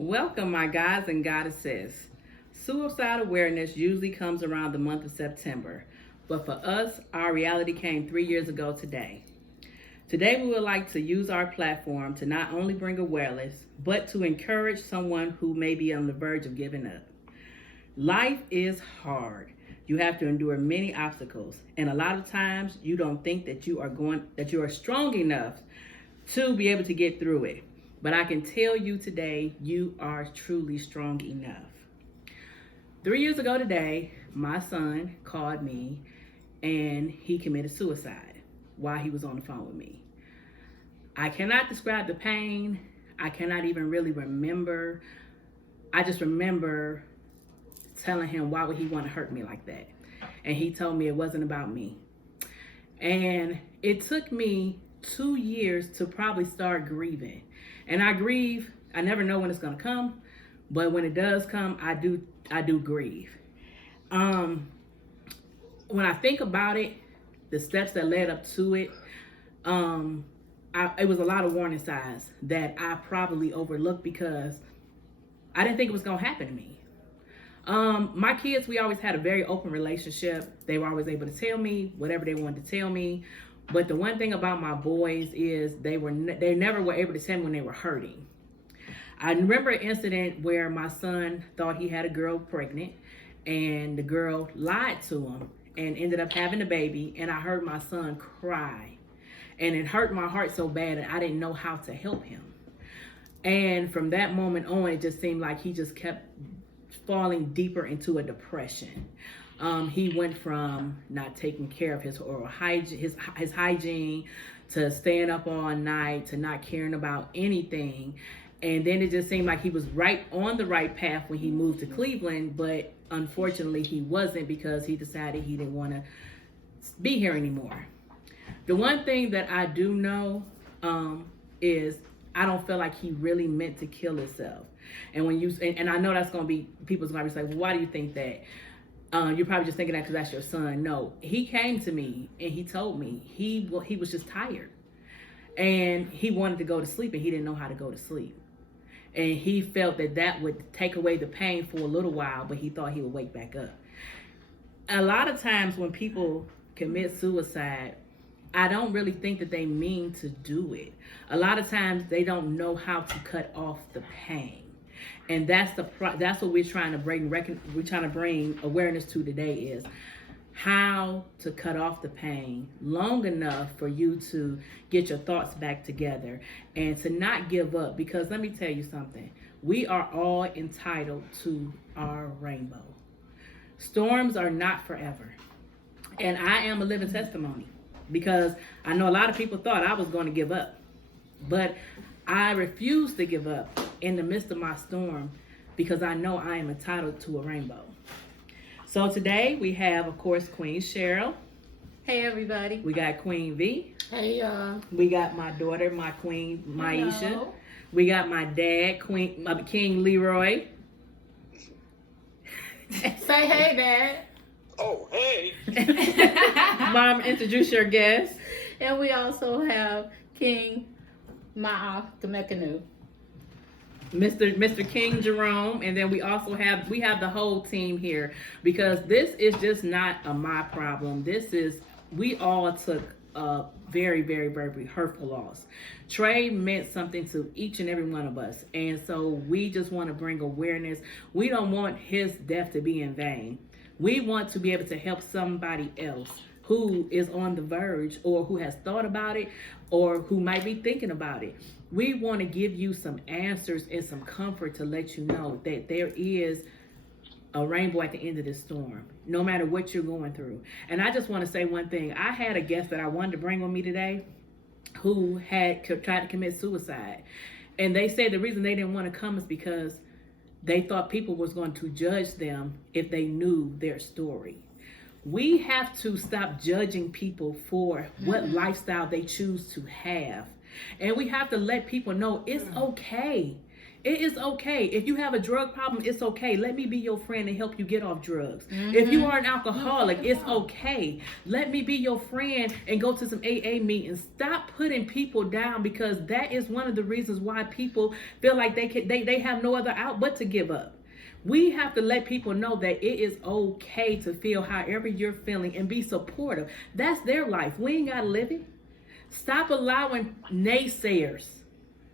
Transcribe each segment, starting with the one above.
Welcome, my guys and goddesses. Suicide awareness usually comes around the month of September, but for us, our reality came 3 years ago today. Today, we would like to use our platform to not only bring awareness, but to encourage someone who may be on the verge of giving up. Life is hard. You have to endure many obstacles, and a lot of times you don't think that you are strong enough to be able to get through it. But I can tell you today, you are truly strong enough. 3 years ago today, my son called me and he committed suicide while he was on the phone with me. I cannot describe the pain. I cannot even really remember. I just remember telling him, why would he want to hurt me like that? And he told me it wasn't about me. And it took me 2 years to probably start grieving. And I grieve. I never know when it's going to come, but when it does come, I do grieve. When I think about it, the steps that led up to it, it was a lot of warning signs that I probably overlooked because I didn't think it was going to happen to me. My kids, we always had a very open relationship. They were always able to tell me whatever they wanted to tell me. But the one thing about my boys is they never were able to tell me when they were hurting. I remember an incident where my son thought he had a girl pregnant, and the girl lied to him and ended up having a baby, and I heard my son cry. And it hurt my heart so bad that I didn't know how to help him. And from that moment on, it just seemed like he just kept falling deeper into a depression. He went from not taking care of his oral hygiene, his hygiene, to staying up all night, to not caring about anything. And then it just seemed like he was right on the right path when he moved to Cleveland, but unfortunately he wasn't, because he decided he didn't want to be here anymore. The one thing that I do know is I don't feel like he really meant to kill himself. And when you and I know that's going to be, people's going to be like, well, why do you think that? You're probably just thinking that because that's your son. No, he came to me and he told me he was just tired and he wanted to go to sleep and he didn't know how to go to sleep. And he felt that would take away the pain for a little while, but he thought he would wake back up. A lot of times when people commit suicide, I don't really think that they mean to do it. A lot of times they don't know how to cut off the pain. And that's what we're trying to bring awareness to today, is how to cut off the pain long enough for you to get your thoughts back together and to not give up. Because let me tell you something, we are all entitled to our rainbow. Storms are not forever. And I am a living testimony, because I know a lot of people thought I was going to give up, but I refuse to give up in the midst of my storm, because I know I am entitled to a rainbow. So today we have, of course, Queen Cheryl. Hey, everybody. We got Queen V. Hey, y'all. We got my daughter, my Queen Maisha. Hello. We got my dad, King Leroy. Say hey, Dad. Oh, hey. Mom, introduce your guest. And we also have King Ma'a Kamekanu. Mr. King Jerome, and then we also have the whole team here, because this is just not my problem. We all took a very, very, very hurtful loss. Trey meant something to each and every one of us, and so we just want to bring awareness. We don't want his death to be in vain. We want to be able to help somebody else who is on the verge, or who has thought about it, or who might be thinking about it. We want to give you some answers and some comfort to let you know that there is a rainbow at the end of this storm, no matter what you're going through. And I just want to say one thing. I had a guest that I wanted to bring with me today who had tried to commit suicide. And they said the reason they didn't want to come is because they thought people was going to judge them if they knew their story. We have to stop judging people for what lifestyle they choose to have. And we have to let people know it's okay. It is okay. If you have a drug problem, it's okay. Let me be your friend and help you get off drugs. If you are an alcoholic, it's okay. Let me be your friend and go to some AA meetings. Stop putting people down, because that is one of the reasons why people feel like they have no other out but to give up. We have to let people know that it is okay to feel however you're feeling and be supportive. That's their life. We ain't got to live it. Stop allowing naysayers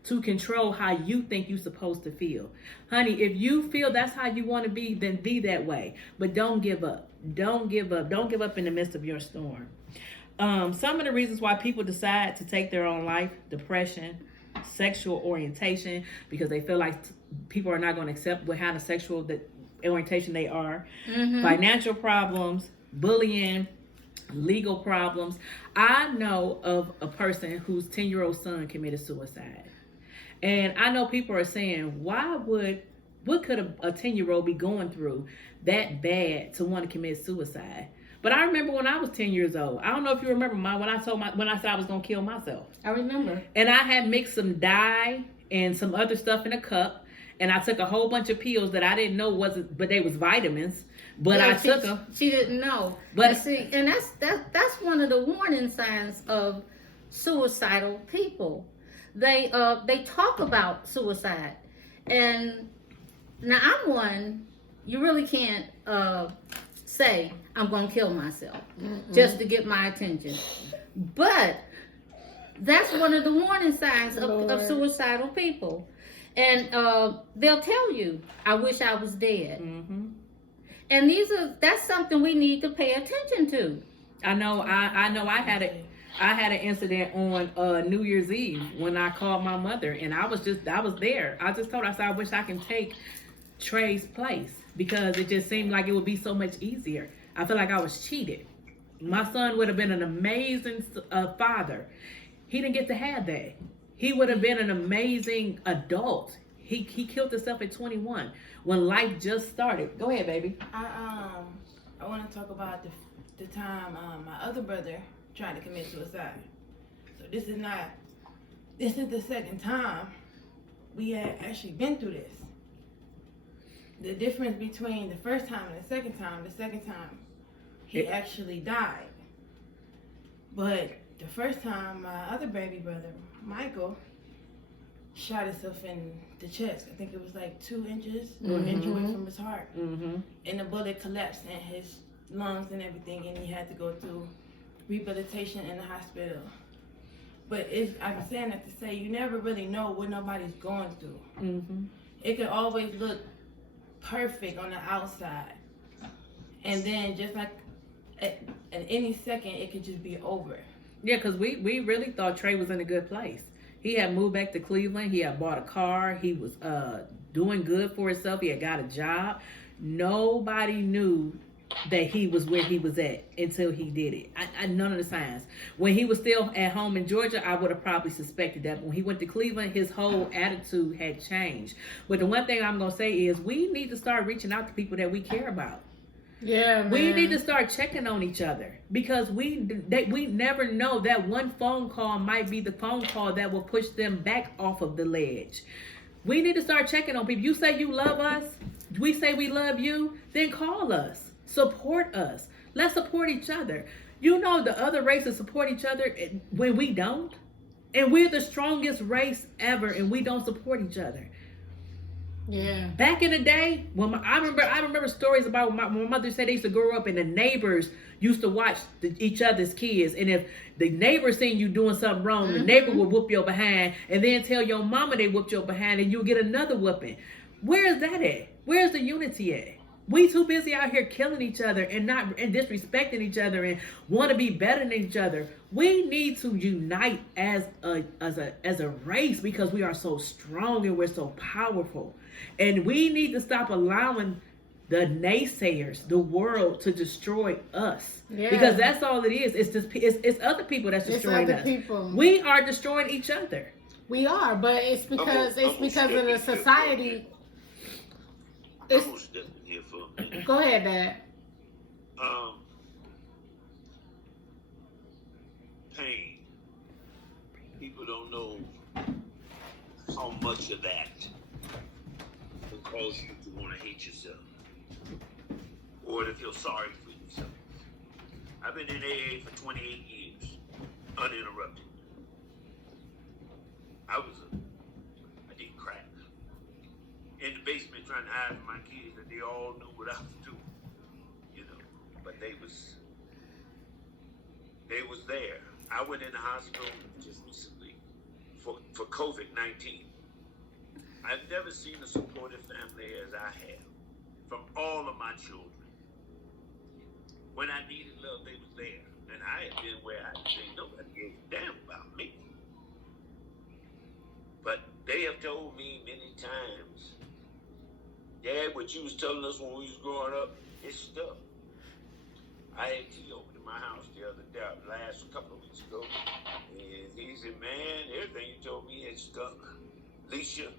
to control how you think you're supposed to feel. Honey, if you feel that's how you want to be, then be that way. But don't give up. Don't give up. Don't give up in the midst of your storm. Some of the reasons why people decide to take their own life: depression, sexual orientation, because they feel like people are not going to accept what kind of sexual orientation they are, financial problems, bullying, legal problems. I know of a person whose 10-year-old son committed suicide. And I know people are saying, what could a 10-year-old be going through that bad to want to commit suicide? But I remember when I was 10 years old. I don't know if you remember when I said I was going to kill myself. I remember. And I had mixed some dye and some other stuff in a cup. And I took a whole bunch of pills that I didn't know but they was vitamins. But I took them. She didn't know. But see, and that's one of the warning signs of suicidal people. They talk about suicide, and now I'm one. You really can't say I'm gonna kill myself just to get my attention, but that's one of the warning signs of suicidal people, and they'll tell you, "I wish I was dead." And that's something we need to pay attention to. I know. I had an incident on New Year's Eve when I called my mother, and I was there. I just told her, I said, I wish I can take Trey's place, because it just seemed like it would be so much easier. I feel like I was cheated. My son would have been an amazing father. He didn't get to have that. He would have been an amazing adult. He killed himself at 21 when life just started. Go ahead, baby. I want to talk about the time my other brother tried to commit suicide. So this is the second time we had actually been through this. The difference between the first time and the second time he actually died. But the first time, my other baby brother, Michael, shot himself in the chest. I think it was like 2 inches or an inch away from his heart. And the bullet collapsed in his lungs and everything, and he had to go through rehabilitation in the hospital. But I'm saying that to say, you never really know what nobody's going through. It could always look perfect on the outside, and then just like at any second, it could just be over. Yeah, because we really thought Trey was in a good place. He had moved back to Cleveland. He had bought a car. He was doing good for himself. He had got a job. Nobody knew that he was where he was at until he did it. None of the signs. When he was still at home in Georgia, I would have probably suspected that. But when he went to Cleveland, his whole attitude had changed. But the one thing I'm going to say is we need to start reaching out to people that we care about. Yeah, man. We need to start checking on each other, because we never know, that one phone call might be the phone call that will push them back off of the ledge. We need to start checking on people. You say you love us, we say we love you, then call us. Support us. Let's support each other. You know, the other races support each other when we don't. And we're the strongest race ever, and we don't support each other. Yeah. Back in the day, when I remember stories about when my mother said they used to grow up and the neighbors used to watch each other's kids. And if the neighbor seen you doing something wrong, the neighbor would whoop your behind and then tell your mama they whooped your behind, and you'll get another whooping. Where's that at? Where's the unity at? We too busy out here killing each other and disrespecting each other and want to be better than each other. We need to unite as a race, because we are so strong and we're so powerful. And we need to stop allowing the naysayers, the world, to destroy us. Yeah. Because that's all it is. It's other people that's destroying us. People. We are destroying each other. We are, but it's because of the society. Go ahead, Dad. Pain. People don't know how much of that cause you to want to hate yourself or to feel sorry for yourself. I've been in AA for 28 years, uninterrupted. I did crack in the basement trying to hide from my kids that they all knew what I was doing, but they was there. I went in the hospital just recently for COVID-19. I've never seen a supportive family as I have from all of my children. When I needed love, they was there. And I had been where I didn't know nobody gave a damn about me. But they have told me many times, Dad, what you was telling us when we was growing up, it's stuff. I had tea over to my house the other day, last couple of weeks ago, and he said, man, everything you told me had stuck. Alicia,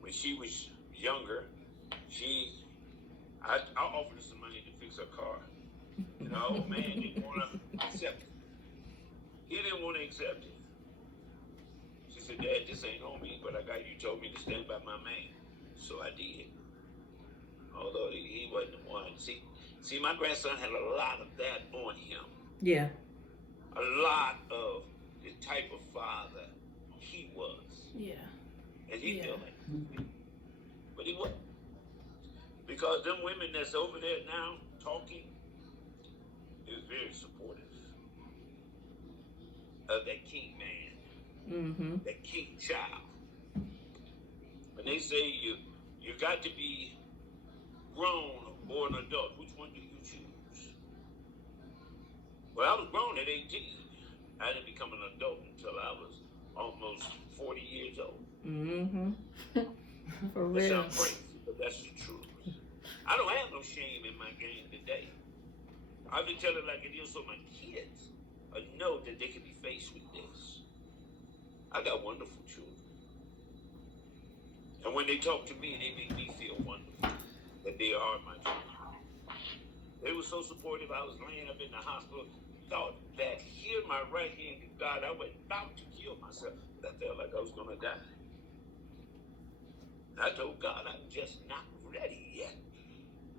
when she was younger, I offered her some money to fix her car. And the old man didn't want to accept it. He didn't want to accept it. She said, Dad, this ain't on me, but you told me to stand by my man. So I did. Although he wasn't the one. See, my grandson had a lot of that on him. Yeah. A lot of the type of father he was. Yeah. And he felt like, but he wasn't. Because them women that's over there now talking is very supportive of that king man, that king child. When they say you got to be grown or an adult, which one do you choose? Well, I was grown at 18. I didn't become an adult until I was almost 40 years old. For That real. sounds crazy, but that's the truth. I don't have no shame in my game today. I've been telling like it is so my kids know that they can be faced with this. I got wonderful children. And when they talk to me, they make me feel wonderful that they are my children. They were so supportive. I was laying up in the hospital, thought that here my right hand to God, I was about to kill myself. I felt like I was going to die. I told God, I'm just not ready yet.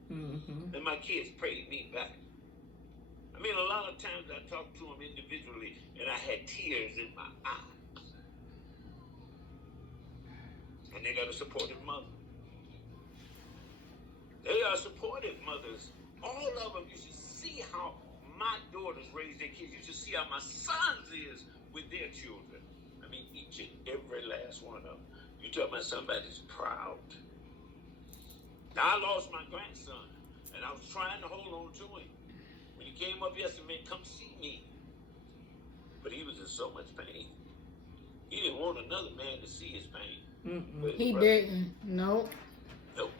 And my kids prayed me back. I mean, a lot of times I talked to them individually and I had tears in my eyes. And they got a supportive mother. They are supportive mothers. All of them, you should see how my daughters raise their kids. You should see how my sons is with their children. I mean, each and every last one of them. You tell me somebody's proud. Now, I lost my grandson, and I was trying to hold on to him. When he came up yesterday, man, come see me. But he was in so much pain. He didn't want another man to see his pain. He didn't. Nope. Nope.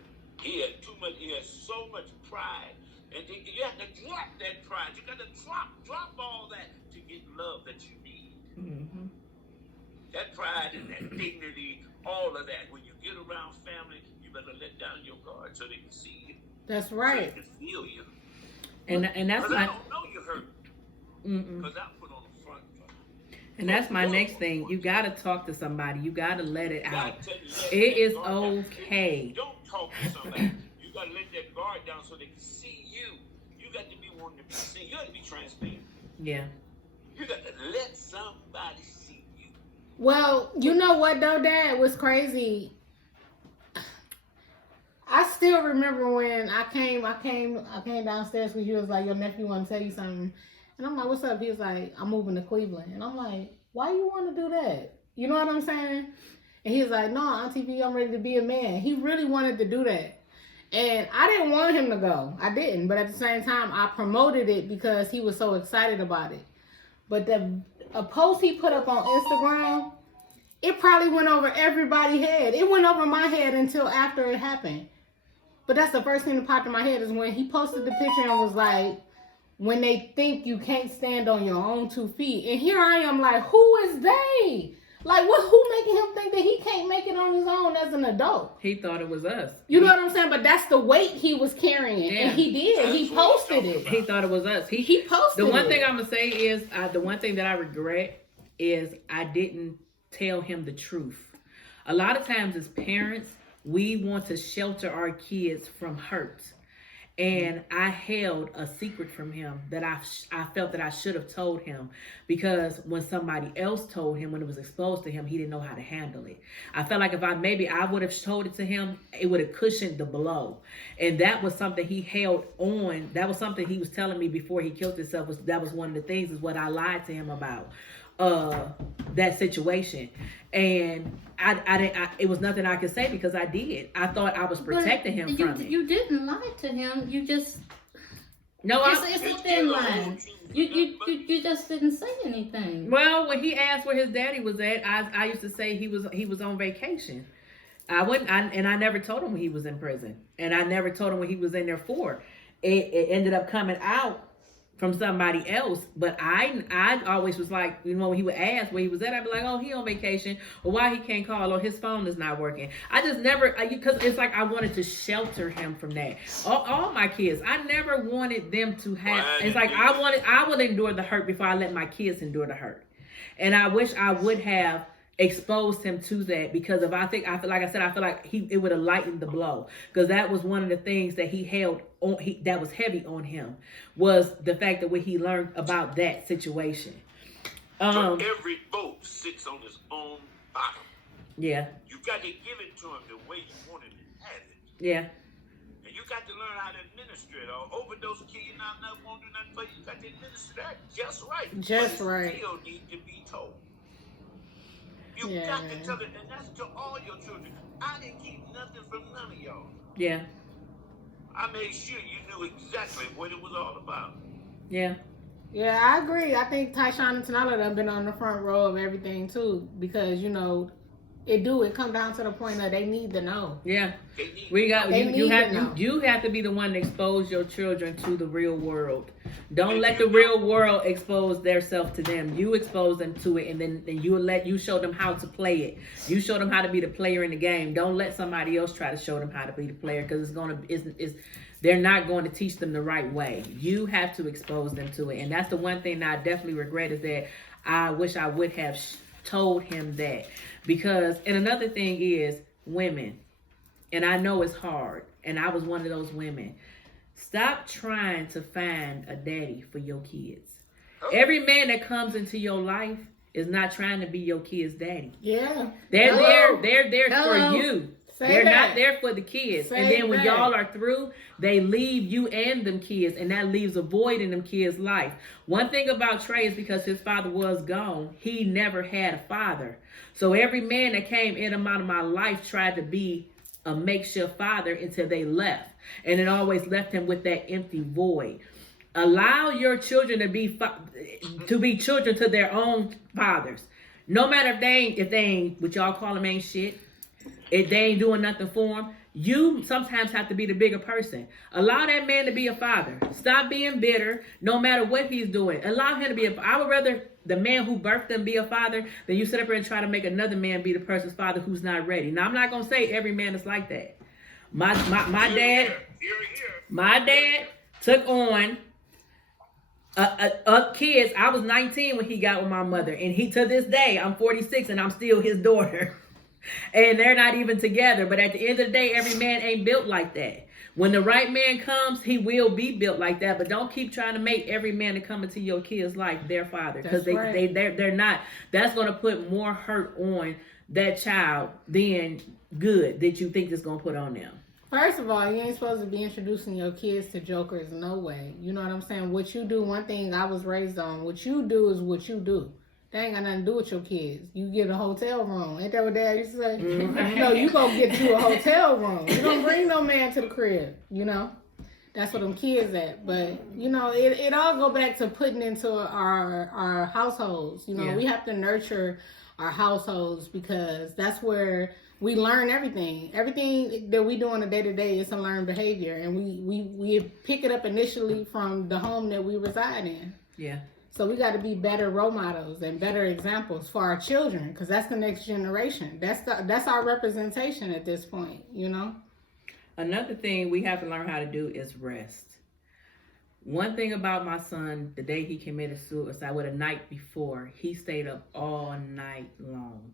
He had too much. He had so much pride, and you have to drop that pride. You got to drop all that to get love that you need. That pride and that dignity, all of that. When you get around family, you better let down your guard so they can see you. That's right. So they can feel you. And that's I my don't know you hurt. Because I put on the front. and that's my next thing. You gotta talk to somebody. You gotta let it out. It is okay. Don't talk to somebody. You gotta let that guard down so they can see you. You got to be wanting to be seen. You got to be transparent. Yeah. You got to let somebody see you. Well, you know what though, Dad? It was crazy. I still remember when I came downstairs because he was like, your nephew want to tell you something. And I'm like, what's up? He was like, I'm moving to Cleveland. And I'm like, why you want to do that? You know what I'm saying? And he was like, no, Auntie B, I'm ready to be a man. He really wanted to do that. And I didn't want him to go. I didn't. But at the same time, I promoted it because he was so excited about it. But a post he put up on Instagram, it probably went over everybody's head. It went over my head until after it happened. But that's the first thing that popped in my head is when he posted the picture and was like, when they think you can't stand on your own 2 feet. And here I am like, who is they? Like, who making him think that he can't make it on his own as an adult? He thought it was us. You know what I'm saying? But that's the weight he was carrying. Yeah. And he did. That's He what posted I'm it. talking He thought it was us. He posted The one it. thing I'm gonna say is the one thing that I regret is I didn't tell him the truth. A lot of times as parents, we want to shelter our kids from hurt. And I held a secret from him that I felt that I should have told him, because when somebody else told him, when it was exposed to him, he didn't know how to handle it. I felt like if I would have told it to him, it would have cushioned the blow. And that was something he held on. That was something he was telling me before he killed himself. That was one of the things, is what I lied to him about that situation. And it was nothing I could say, because I did. I thought I was protecting him from it. You didn't lie to him. You just it's a Oh, thin line. You just didn't say anything. Well, when he asked where his daddy was at, I used to say he was on vacation. I never told him he was in prison, and I never told him what he was in there for. It ended up coming out from somebody else, but I always was like, when he would ask where he was at, I'd be like, oh, he on vacation, or why he can't call, or his phone is not working. I just never, because it's like I wanted to shelter him from that. All my kids, I never wanted them to have. It's like I would endure the hurt before I let my kids endure the hurt, and I wish I would have exposed him to that, because I feel like it would have lightened the blow, because that was one of the things that he held on, that was heavy on him, was the fact that what he learned about that situation. So every boat sits on its own bottom. Yeah. You got to give it to him the way you want him to have it. Yeah. And you got to learn how to administer it. Or overdose kid, you not won't do nothing for you. You got to administer that just right. Just but it right. still need to be told. You Yeah. got to tell it, and that's to all your children. I didn't keep nothing from none of y'all. Yeah. I made sure you knew exactly what it was all about. Yeah. Yeah, I agree. I think Tyshawn and Tanala have been on the front row of everything too, because it come down to the point that they need to know. Yeah. They need You have to be the one to expose your children to the real world. Don't let the real world expose themselves to them. You expose them to it, and then you show them how to play it. You show them how to be the player in the game. Don't let somebody else try to show them how to be the player, because they're not going to teach them the right way. You have to expose them to it. And that's the one thing that I definitely regret, is that I wish I would have told him that. Because, and another thing is, women, and I know it's hard, and I was one of those women. Stop trying to find a daddy for your kids. Every man that comes into your life is not trying to be your kid's daddy. Yeah. They're there Hello. for you. Say They're that. not there for the kids. Say And then when that. y'all are through, they leave you and them kids, and that leaves a void in them kids' life. One thing about Trey is, because his father was gone, he never had a father. So every man that came in and out of my life tried to be a makeshift father until they left. And it always left him with that empty void. Allow your children to be children to their own fathers. No matter if they ain't what y'all call them ain't shit. If they ain't doing nothing for them, you sometimes have to be the bigger person. Allow that man to be a father. Stop being bitter, no matter what he's doing. Allow him to be I would rather the man who birthed him be a father than you sit up here and try to make another man be the person's father who's not ready. Now, I'm not going to say every man is like that. My dad took on kids. I was 19 when he got with my mother, and he, to this day, I'm 46 and I'm still his daughter. And they're not even together. But at the end of the day, every man ain't built like that. When the right man comes, he will be built like that. But don't keep trying to make every man that come into your kid's life their father, because they're not. That's going to put more hurt on that child than good that you think is going to put on them. First of all, you ain't supposed to be introducing your kids to jokers, no way. You know what I'm saying? What you do, one thing I was raised on, what you do is what you do. They ain't got nothing to do with your kids. You get a hotel room. Ain't that what Dad used to say? Mm-hmm. No, you gonna get you a hotel room. You don't bring no man to the crib, That's what them kids at. But, it all go back to putting into our households. Yeah. We have to nurture our households, because that's where we learn everything. Everything that we do on a day-to-day is a learned behavior. And we pick it up initially from the home that we reside in. Yeah. So we got to be better role models and better examples for our children, because that's the next generation. That's our representation at this point, Another thing we have to learn how to do is rest. One thing about my son, the day he committed suicide, the night before, he stayed up all night long.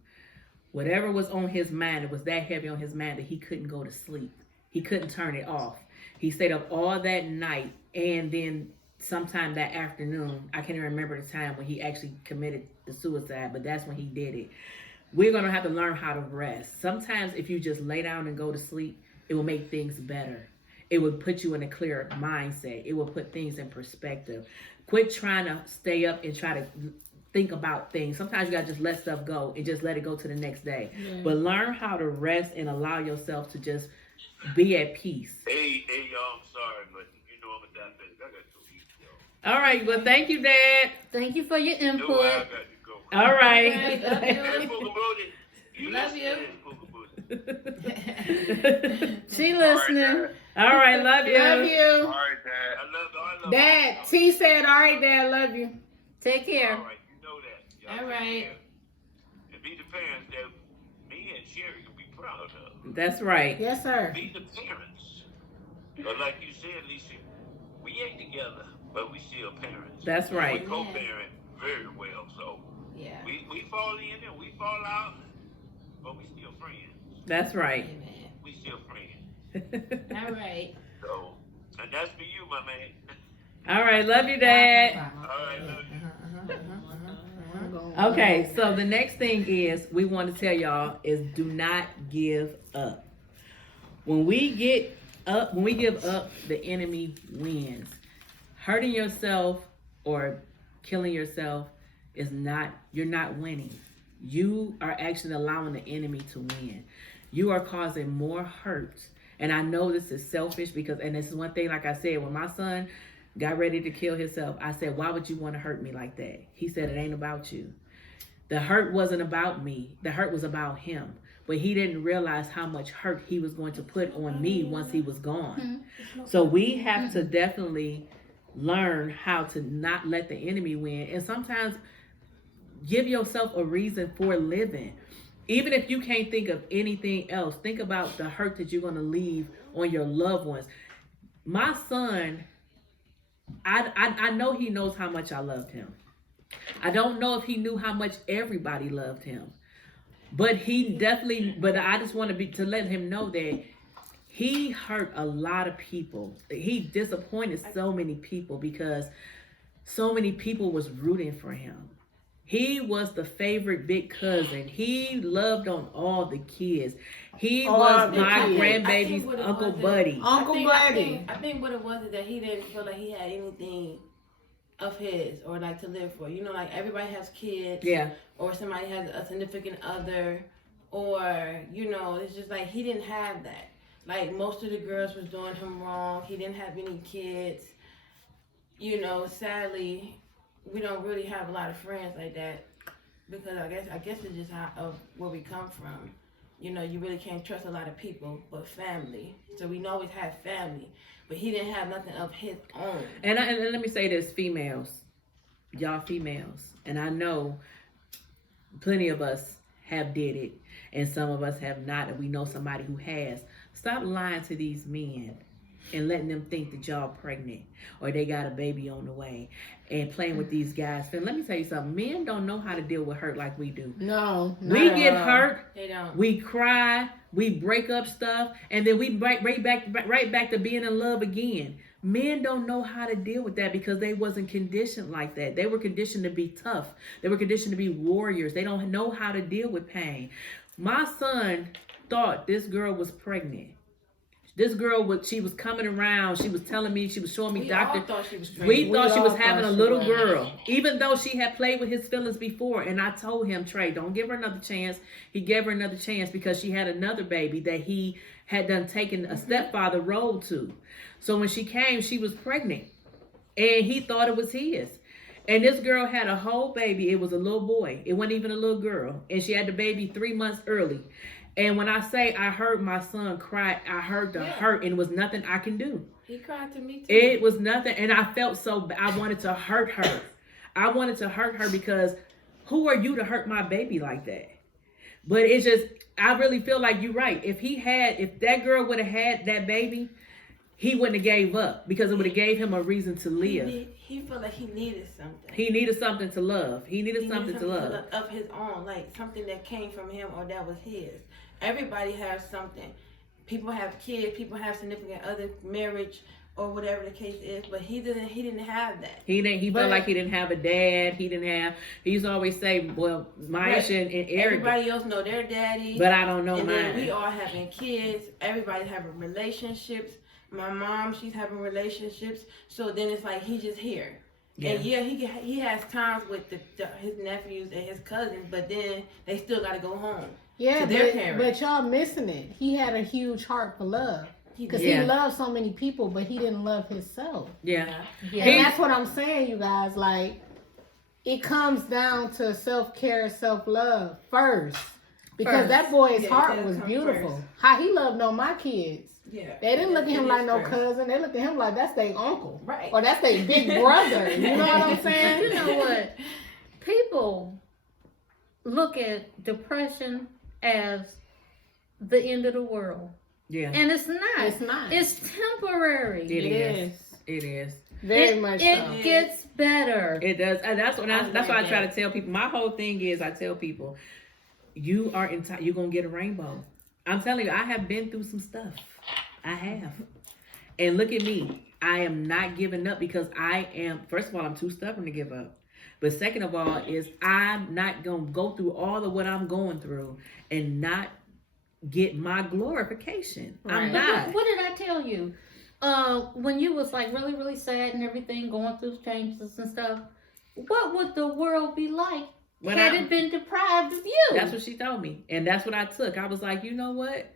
Whatever was on his mind, it was that heavy on his mind that he couldn't go to sleep. He couldn't turn it off. He stayed up all that night, and then sometime that afternoon, I can't even remember the time when he actually committed the suicide, but that's when he did it. We're going to have to learn how to rest. Sometimes if you just lay down and go to sleep, it will make things better. It will put you in a clearer mindset. It will put things in perspective. Quit trying to stay up and try to think about things. Sometimes you got to just let stuff go and just let it go to the next day. Yeah. But learn how to rest and allow yourself to just be at peace. Hey, y'all, I'm sorry, but you know I'm a diabetic. I got to eat, y'all. All right. Well, thank you, Dad. Thank you for your input. No, I got to go. All right. Love you. She listening. All right, love you. Love you. All right, Dad. I love you. Dad, T said, all right, Dad, love you. Take care. All right, you know that. Y'all All right. And be the parents that me and Sherry can be proud of. That's right. Yes, sir. Be the parents. But like you said, Lisa, we ain't together, but we still parents. That's right. We co-parent very well, so Yeah. we fall in and we fall out, but we still friends. That's right. Amen. We still friends. All right. So, and that's for you, my man. All right, love you, Dad. All right, love you. Okay, so the next thing is we want to tell y'all is do not give up. When we give up, the enemy wins. Hurting yourself or killing yourself is not, you're not winning. You are actually allowing the enemy to win. You are causing more hurt. And I know this is selfish because, and this is one thing, like I said, when my son got ready to kill himself, I said, why would you want to hurt me like that? He said, it ain't about you. The hurt wasn't about me. The hurt was about him. But he didn't realize how much hurt he was going to put on me once he was gone. So we have to definitely learn how to not let the enemy win. And sometimes give yourself a reason for living. Even if you can't think of anything else, think about the hurt that you're going to leave on your loved ones. My son, I know he knows how much I loved him. I don't know if he knew how much everybody loved him. But he definitely, but I just want to let him know that he hurt a lot of people. He disappointed so many people because so many people was rooting for him. He was the favorite big cousin. He loved on all the kids. He was my grandbaby's Uncle Buddy. I think what it was is that he didn't feel like he had anything of his or like to live for. You know, like everybody has kids. Yeah. Or somebody has a significant other. Or, you know, it's just like he didn't have that. Like most of the girls was doing him wrong. He didn't have any kids. You know, sadly, we don't really have a lot of friends like that because I guess it's just of where we come from. You know, you really can't trust a lot of people, but family. So we always have family, but he didn't have nothing of his own. And let me say this, females, y'all females, and I know plenty of us have did it, and some of us have not, and we know somebody who has. Stop lying to these men and letting them think that y'all pregnant or they got a baby on the way and playing with these guys. And let me tell you something, men don't know how to deal with hurt like we do. No. We get hurt, They don't. we cry, we break up stuff, and then we right back to being in love again. Men don't know how to deal with that because they wasn't conditioned like that. They were conditioned to be tough. They were conditioned to be warriors. They don't know how to deal with pain. My son thought this girl was pregnant. This girl she was coming around. She was telling me, she was showing me doctor. We thought she was pregnant. We thought she was having a little girl, even though she had played with his feelings before. And I told him, Trey, don't give her another chance. He gave her another chance because she had another baby that he had done taken a stepfather role to. So when she came, she was pregnant, and he thought it was his. And this girl had a whole baby. It was a little boy. It wasn't even a little girl. And she had the baby 3 months early. And when I say I heard my son cry, I heard the hurt, and it was nothing I can do. He cried to me too. It was nothing, and I felt so bad. I wanted to hurt her. I wanted to hurt her because who are you to hurt my baby like that? But it's just, I really feel like you're right. If that girl would have had that baby, he wouldn't have gave up because it would have gave him a reason to live. He felt like he needed something. He needed something to love. He needed something to love. Of his own, like something that came from him or that was his. Everybody has something. People have kids. People have significant other, marriage, or whatever the case is. But he didn't have that. He felt like he didn't have a dad. He used to always say, well, Maisha and Eric. Everybody else know their daddy. But I don't know and mine. Then we all having kids. Everybody having relationships. My mom, she's having relationships. So then it's like he's just here. Yeah. And yeah, he has times with his nephews and his cousins, but then they still got to go home. Yeah, to their parents. But y'all missing it. He had a huge heart for love. Because he loved so many people, but he didn't love himself. Yeah. And that's what I'm saying, you guys. Like, it comes down to self-care, self-love first. Because that boy's heart was beautiful. First. How he loved on my kids. Yeah. They didn't look at him like no cousin. They looked at him like that's their uncle. Right. Or that's their big brother. You know what I'm saying? You know what? People look at depression as the end of the world. Yeah. And it's not. It's not. It's temporary. It is. It is. Very much so. It gets better. It does. And that's why I try to tell people. My whole thing is I tell people, you're going to get a rainbow. I'm telling you, I have been through some stuff. I have. And look at me. I am not giving up because first of all, I'm too stubborn to give up. But second of all, is I'm not going to go through all of what I'm going through and not get my glorification. Right. I'm not. What did I tell you? When you was like really, really sad and everything, going through changes and stuff, what would the world be like had it been deprived of you? That's what she told me. And that's what I took. I was like, you know what?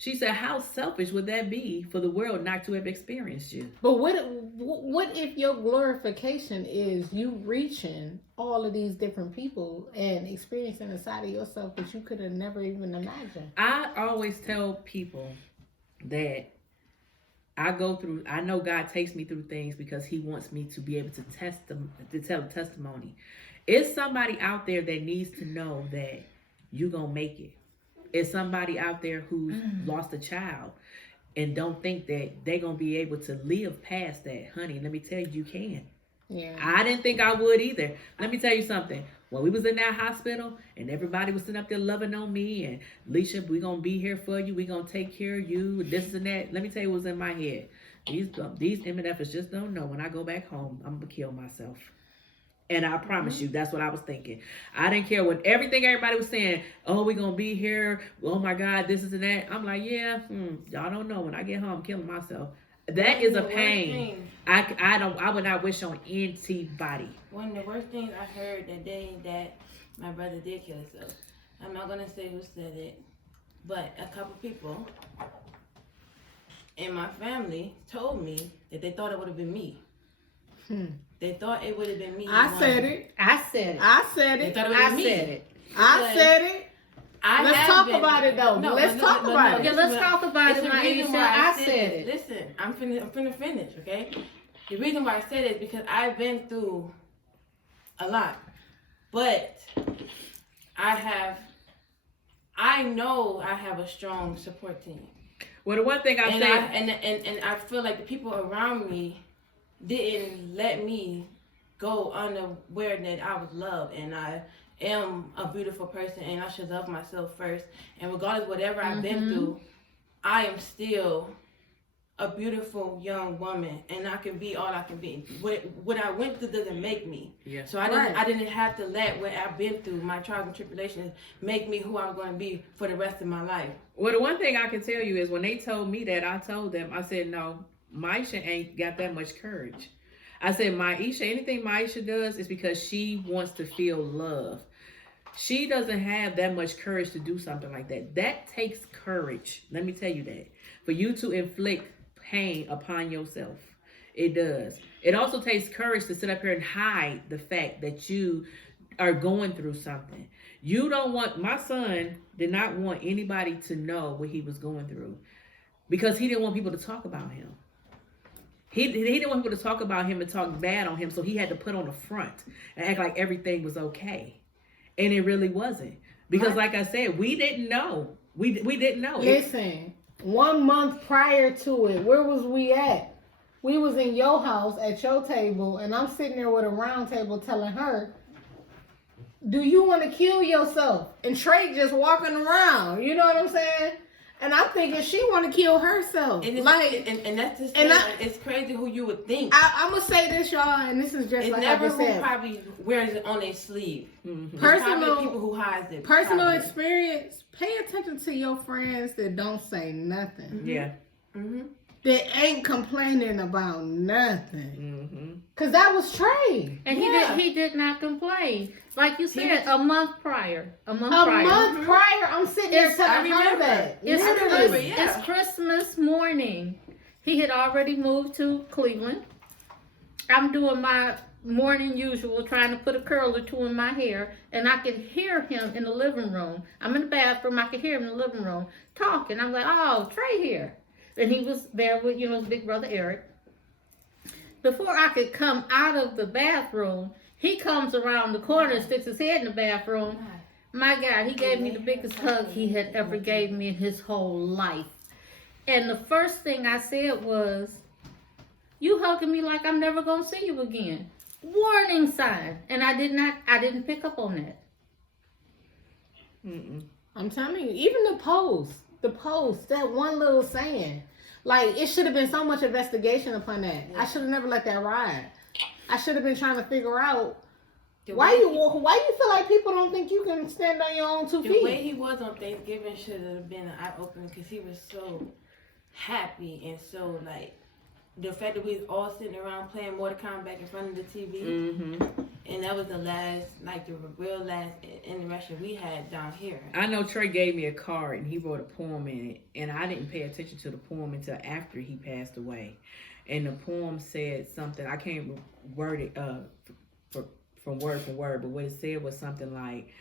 She said, how selfish would that be for the world not to have experienced you? But what if your glorification is you reaching all of these different people and experiencing a side of yourself that you could have never even imagined? I always tell people that I know God takes me through things because he wants me to be able to tell a testimony. It's somebody out there that needs to know that you're going to make it. It's somebody out there who's lost a child and don't think that they're going to be able to live past that. Honey, let me tell you, you can. Yeah. I didn't think I would either. Let me tell you something. When we was in that hospital and everybody was sitting up there loving on me and Leisha, we're going to be here for you. We're going to take care of you. This and that. Let me tell you what was in my head. These MFers just don't know. When I go back home, I'm going to kill myself. And I promise you, that's what I was thinking. I didn't care what everybody was saying. Oh, we're going to be here. Oh, my God, this is and that. I'm like, yeah, y'all don't know. When I get home, I'm killing myself. That is a pain. I would not wish on anybody. One of the worst things I heard that day that my brother did kill himself. I'm not going to say who said it, but a couple people in my family told me that they thought it would have been me. They thought it would have been me. I said it. I said it. I said it. They thought it was me. Said it. I said it. Let's talk about it though. Let's talk about it. Okay, let's talk about it. I said it. Listen, I'm finna finish, okay? The reason why I said it is because I've been through a lot. But I know I have a strong support team. Well, the one thing I say, and I feel like the people around me didn't let me go unaware that I was loved and I am a beautiful person and I should love myself first. And regardless of whatever I've been through, I am still a beautiful young woman and I can be all I can be. What I went through doesn't make me. Yeah. So I didn't have to let what I've been through, my trials and tribulations, make me who I'm going to be for the rest of my life. Well, the one thing I can tell you is when they told me that, I told them, I said, no, Maisha ain't got that much courage. I said, anything Maisha does is because she wants to feel love. She doesn't have that much courage to do something like that. That takes courage. Let me tell you that. For you to inflict pain upon yourself. It does. It also takes courage to sit up here and hide the fact that you are going through something. My son did not want anybody to know what he was going through because he didn't want people to talk about him. He didn't want people to talk about him and talk bad on him, so he had to put on a front and act like everything was okay. And it really wasn't. Because like I said, we didn't know. We didn't know. Listen, 1 month prior to it, where was we at? We was in your house at your table, and I'm sitting there with a round table telling her, do you want to kill yourself? And Trey just walking around, you know what I'm saying? And I'm thinking she want to kill herself. And, and that's just it's crazy who you would think. I'm going to say this, y'all, and this is just it's like never I just said. Who probably wears it on their sleeve. Mm-hmm. Personal people who hides it. Personal probably. experience, pay attention to your friends that don't say nothing. Mm-hmm. Yeah. Mm-hmm. That ain't complaining about nothing. Mm-hmm. Cause that was Trey. And he did not complain. Like you said, a month prior. A month prior, I'm sitting there telling her that. It's Christmas morning. He had already moved to Cleveland. I'm doing my morning usual, trying to put a curl or two in my hair, and I can hear him in the living room. I'm in the bathroom, I can hear him in the living room talking. I'm like, oh, Trey here. And he was there with, his big brother Eric. Before I could come out of the bathroom, he comes around the corner and sticks his head in the bathroom. My God, he gave me the biggest hug he had ever gave me in his whole life. And the first thing I said was, you hugging me like I'm never going to see you again. Warning sign. And I didn't pick up on that. Mm-mm. I'm telling you, even the post, that one little saying, like, it should have been so much investigation upon that. Yeah. I should have never let that ride. I should have been trying to figure out why you feel like people don't think you can stand on your own 2 feet. The way he was on Thanksgiving should have been an eye opener because he was so happy and so like the fact that we was all sitting around playing Mortal Kombat in front of the TV, Mm-hmm. and that was the last, like the real last interaction we had down here. I know Trey gave me a card and he wrote a poem in it, and I didn't pay attention to the poem until after he passed away. And the poem said something, I can't word it from word for word, but what it said was something like,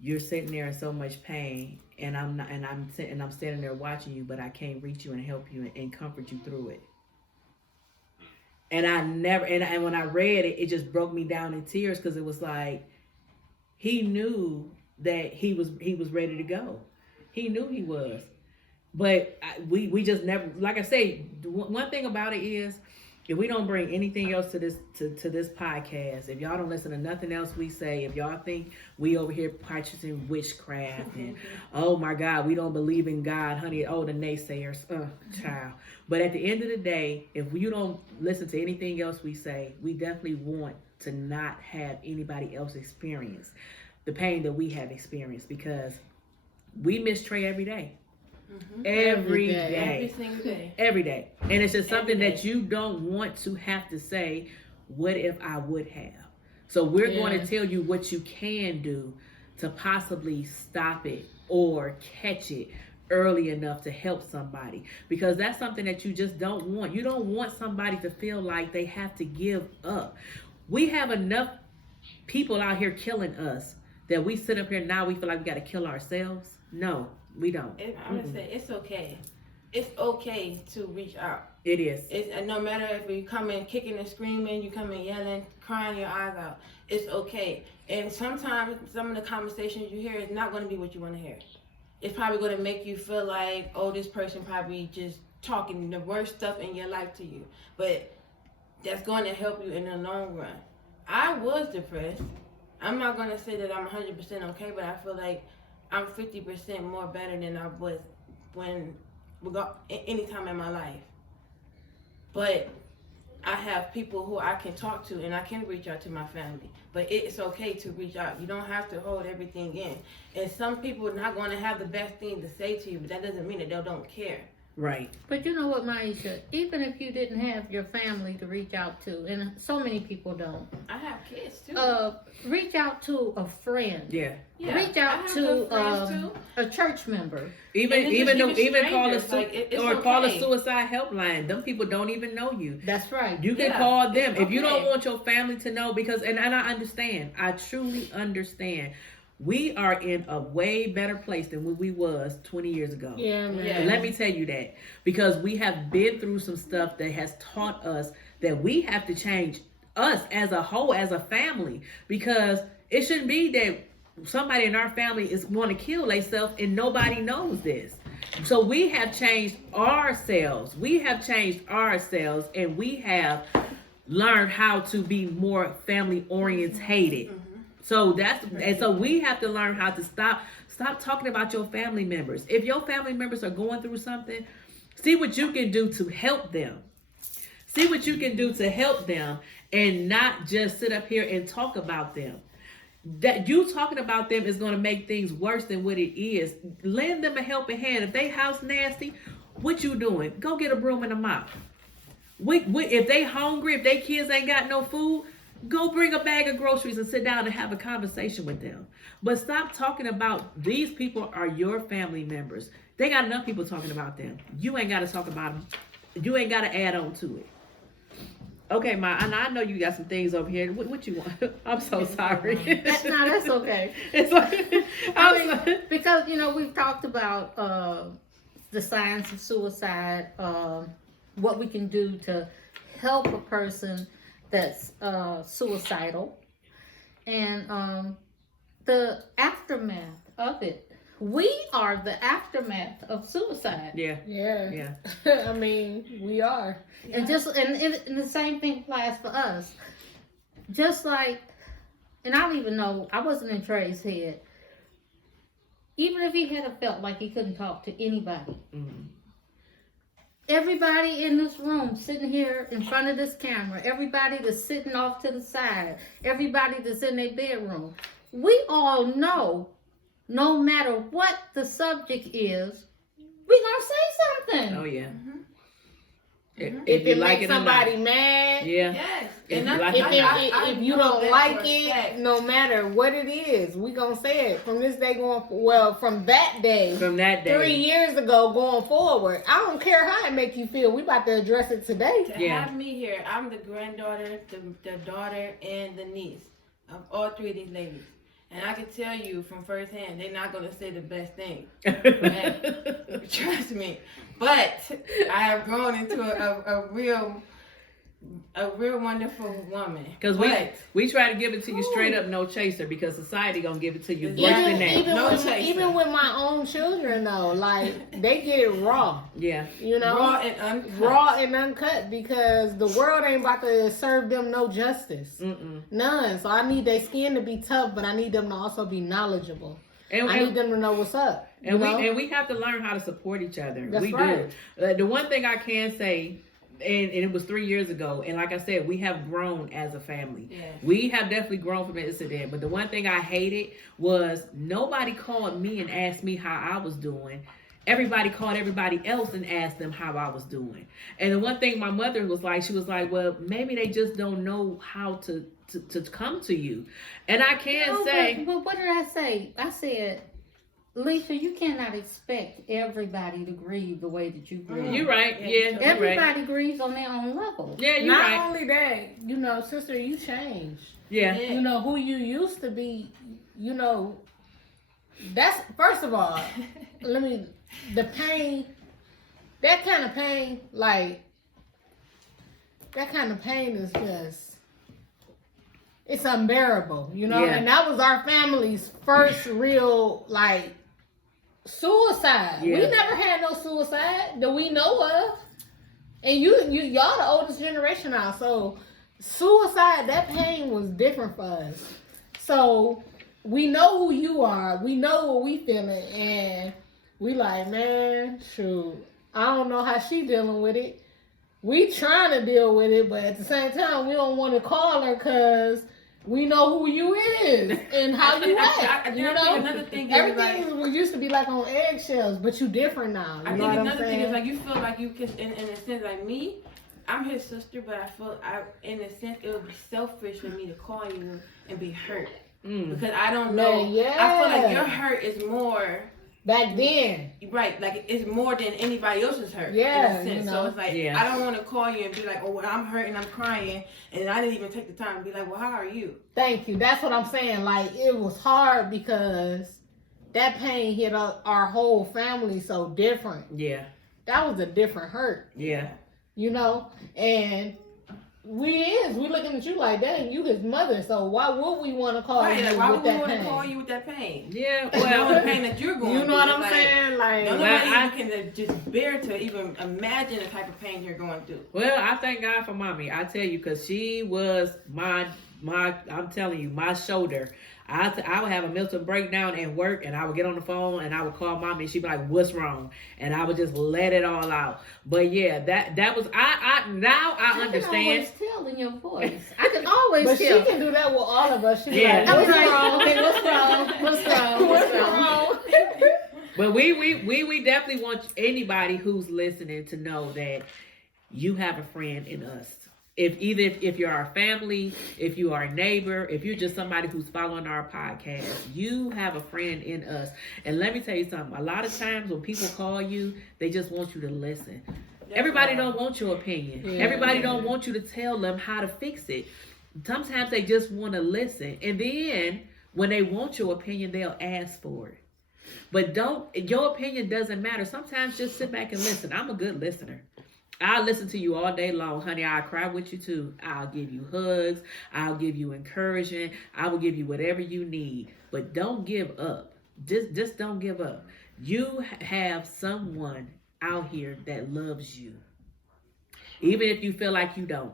"You're sitting there in so much pain, and I'm standing there watching you, but I can't reach you and help you and comfort you through it." And and when I read it, it just broke me down in tears because it was like he knew that he was ready to go. He knew he was, but we just never. Like I say, one thing about it is, if we don't bring anything else to this podcast, if y'all don't listen to nothing else we say, if y'all think we over here practicing witchcraft and oh my God, we don't believe in God, honey, oh the naysayers, child. But at the end of the day, if you don't listen to anything else we say, we definitely want to not have anybody else experience the pain that we have experienced, because we miss Trey every day. Mm-hmm. Every day. Every single day. Every day. And it's just something that you don't want to have to say, what if I would have? So we're going to tell you what you can do to possibly stop it or catch it early enough to help somebody, because that's something that you just don't want. You don't want somebody to feel like they have to give up. We have enough people out here killing us that we sit up here now we feel like we got to kill ourselves. No, we don't. I'm gonna say it's okay. It's okay to reach out. It is. It's no matter if you come in kicking and screaming, you come in yelling, crying your eyes out. It's okay. And sometimes some of the conversations you hear is not going to be what you want to hear. It's probably going to make you feel like, oh, this person probably just talking the worst stuff in your life to you. But that's going to help you in the long run. I was depressed. I'm not going to say that I'm 100% okay, but I feel like I'm 50% more better than I was any time in my life. But I have people who I can talk to, and I can reach out to my family. But it's okay to reach out. You don't have to hold everything in. And some people are not going to have the best thing to say to you, but that doesn't mean that they don't care. Right. But you know what, Maisha? Even if you didn't have your family to reach out to, and so many people don't. I have kids too. Reach out to a friend. Yeah. Reach out to a church member. Even call a call a suicide helpline. Them people don't even know you. That's right. You can call them if you don't want your family to know, because and I understand. I truly understand. We are in a way better place than when we was 20 years ago. Yeah, man. And let me tell you that, because we have been through some stuff that has taught us that we have to change us as a whole, as a family, because it shouldn't be that somebody in our family is going to kill themselves and nobody knows this. So we have changed ourselves. We have changed ourselves, and we have learned how to be more family orientated. So so we have to learn how to stop talking about your family members. If your family members are going through something, see what you can do to help them. See what you can do to help them, and not just sit up here and talk about them. That you talking about them is going to make things worse than what it is. Lend them a helping hand. If they house nasty, what you doing? Go get a broom and a mop. If they hungry, if they kids ain't got no food, go bring a bag of groceries and sit down and have a conversation with them. But stop talking about these people are your family members. They got enough people talking about them. You ain't got to talk about them. You ain't got to add on to it. Okay, Ma, and I know you got some things over here. What you want? I'm so sorry. No, that's okay. It's like, Because, we've talked about the signs of suicide, what we can do to help a person that's suicidal, and the aftermath of it. We are the aftermath of suicide. Yeah. I mean, we are. And and the same thing applies for us. Just like, and I don't even know, I wasn't in Trey's head. Even if he had felt like he couldn't talk to anybody, everybody in this room sitting here in front of this camera, everybody that's sitting off to the side, everybody that's in their bedroom, we all know, no matter what the subject is, we're gonna say something. Oh yeah. If it makes somebody mad, yeah. Yes. If And you if you don't that like for a it, fact. no matter what it is, we gonna say it from this day going. Well, from that day, From that day. 3 years ago going forward. I don't care how it make you feel. We about to address it today. To Yeah. have me here, I'm the granddaughter, the daughter, and the niece of all three of these ladies. And I can tell you from firsthand, they're not going to say the best thing. Trust me. But I have grown into a real wonderful woman. Because we try to give it to you straight up, no chaser, because society gonna give it to you worse Yeah. than that. Even with my own children though, like they get it raw. Yeah. Raw and uncut. Raw and uncut, because the world ain't about to serve them no justice. None. So I need their skin to be tough, but I need them to also be knowledgeable. I need them to know what's up. And we have to learn how to support each other. That's we right. do. The one thing I can say, and it was 3 years ago, and like I said, we have grown as a family. Yeah. We have definitely grown from the incident. But the one thing I hated was nobody called me and asked me how I was doing. Everybody called everybody else and asked them how I was doing. And the one thing my mother was like, she was like, well, maybe they just don't know how to come to you. And I can't say. But what did I say? I said, Lisa, you cannot expect everybody to grieve the way that you grieve. You're right. Yeah. Everybody grieves on their own level. Yeah, you're Not right. only that, sister, you changed. Yeah. Who you used to be, that's, first of all, the pain, that kind of pain, is just, it's unbearable, Yeah. And that was our family's first real, suicide. Yeah. We never had no suicide that we know of. And y'all the oldest generation now, so suicide, that pain was different for us. So we know who you are, we know what we feeling, and we like, man, shoot, I don't know how she dealing with it. We trying to deal with it, but at the same time, we don't want to call her because we know who you is and how you act. Another thing is Everything used to be like on eggshells, but you different now. I think another thing is you feel like you can, in a sense, like me, I'm his sister, but I feel in a sense it would be selfish for me to call you and be hurt because I don't know. Yeah. I feel like your hurt is more. Back then. Right, like it's more than anybody else's hurt. Yeah, in a sense. So it's like I don't want to call you and be like, oh, well, I'm hurting, I'm crying, and I didn't even take the time to be like, well, how are you? Thank you. That's what I'm saying. It was hard because that pain hit our whole family so different. Yeah. That was a different hurt. Yeah. And We looking at you like, dang, you his mother, so why would we want to call Right, you like, why with would we that want to pain? call you with that pain? Yeah, Well, the well, pain that you're going You know what through. I'm Like, saying? Like, don't Well, nobody can just bear to even imagine the type of pain you're going through. well, I thank God for mommy. I tell you, because she was my. I'm telling you, my shoulder. I would have a mental breakdown at work, and I would get on the phone and I would call mommy, and she'd be like, "What's wrong?" And I would just let it all out. But yeah, that was I now I I can understand. always tell in your voice. I can always but tell. she can do that with all of us. She be Yeah. like, I was what's like, wrong? okay, what's wrong? What's wrong? What's wrong? But we definitely want anybody who's listening to know that you have a friend in us. If you're our family, if you are a neighbor, if you're just somebody who's following our podcast, you have a friend in us. And let me tell you something. A lot of times when people call you, they just want you to listen. Everybody don't want your opinion. Yeah. Everybody don't want you to tell them how to fix it. Sometimes they just want to listen. And then when they want your opinion, they'll ask for it. But your opinion doesn't matter. Sometimes just sit back and listen. I'm a good listener. I'll listen to you all day long, honey. I'll cry with you too. I'll give you hugs. I'll give you encouragement. I will give you whatever you need. But don't give up. Just don't give up. You have someone out here that loves you. Even if you feel like you don't.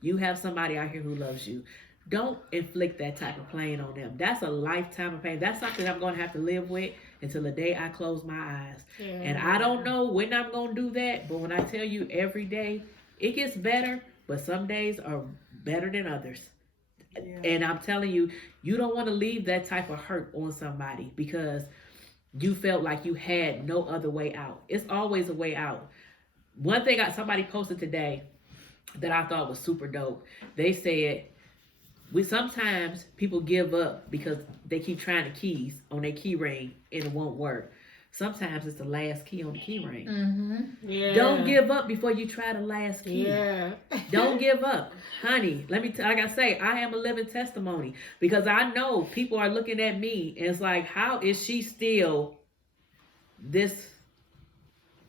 You have somebody out here who loves you. Don't inflict that type of pain on them. That's a lifetime of pain. That's something I'm going to have to live with until the day I close my eyes. Yeah. And I don't know when I'm going to do that, but when I tell you every day, it gets better, but some days are better than others. Yeah. And I'm telling you, you don't want to leave that type of hurt on somebody because you felt like you had no other way out. It's always a way out. One thing somebody posted today that I thought was super dope. They said, sometimes people give up because they keep trying the keys on their key ring and it won't work. Sometimes it's the last key on the key ring. Mm-hmm. Yeah. Don't give up before you try the last key. Yeah. Don't give up. Honey, let me like I say, I am a living testimony because I know people are looking at me and it's like, how is she still this?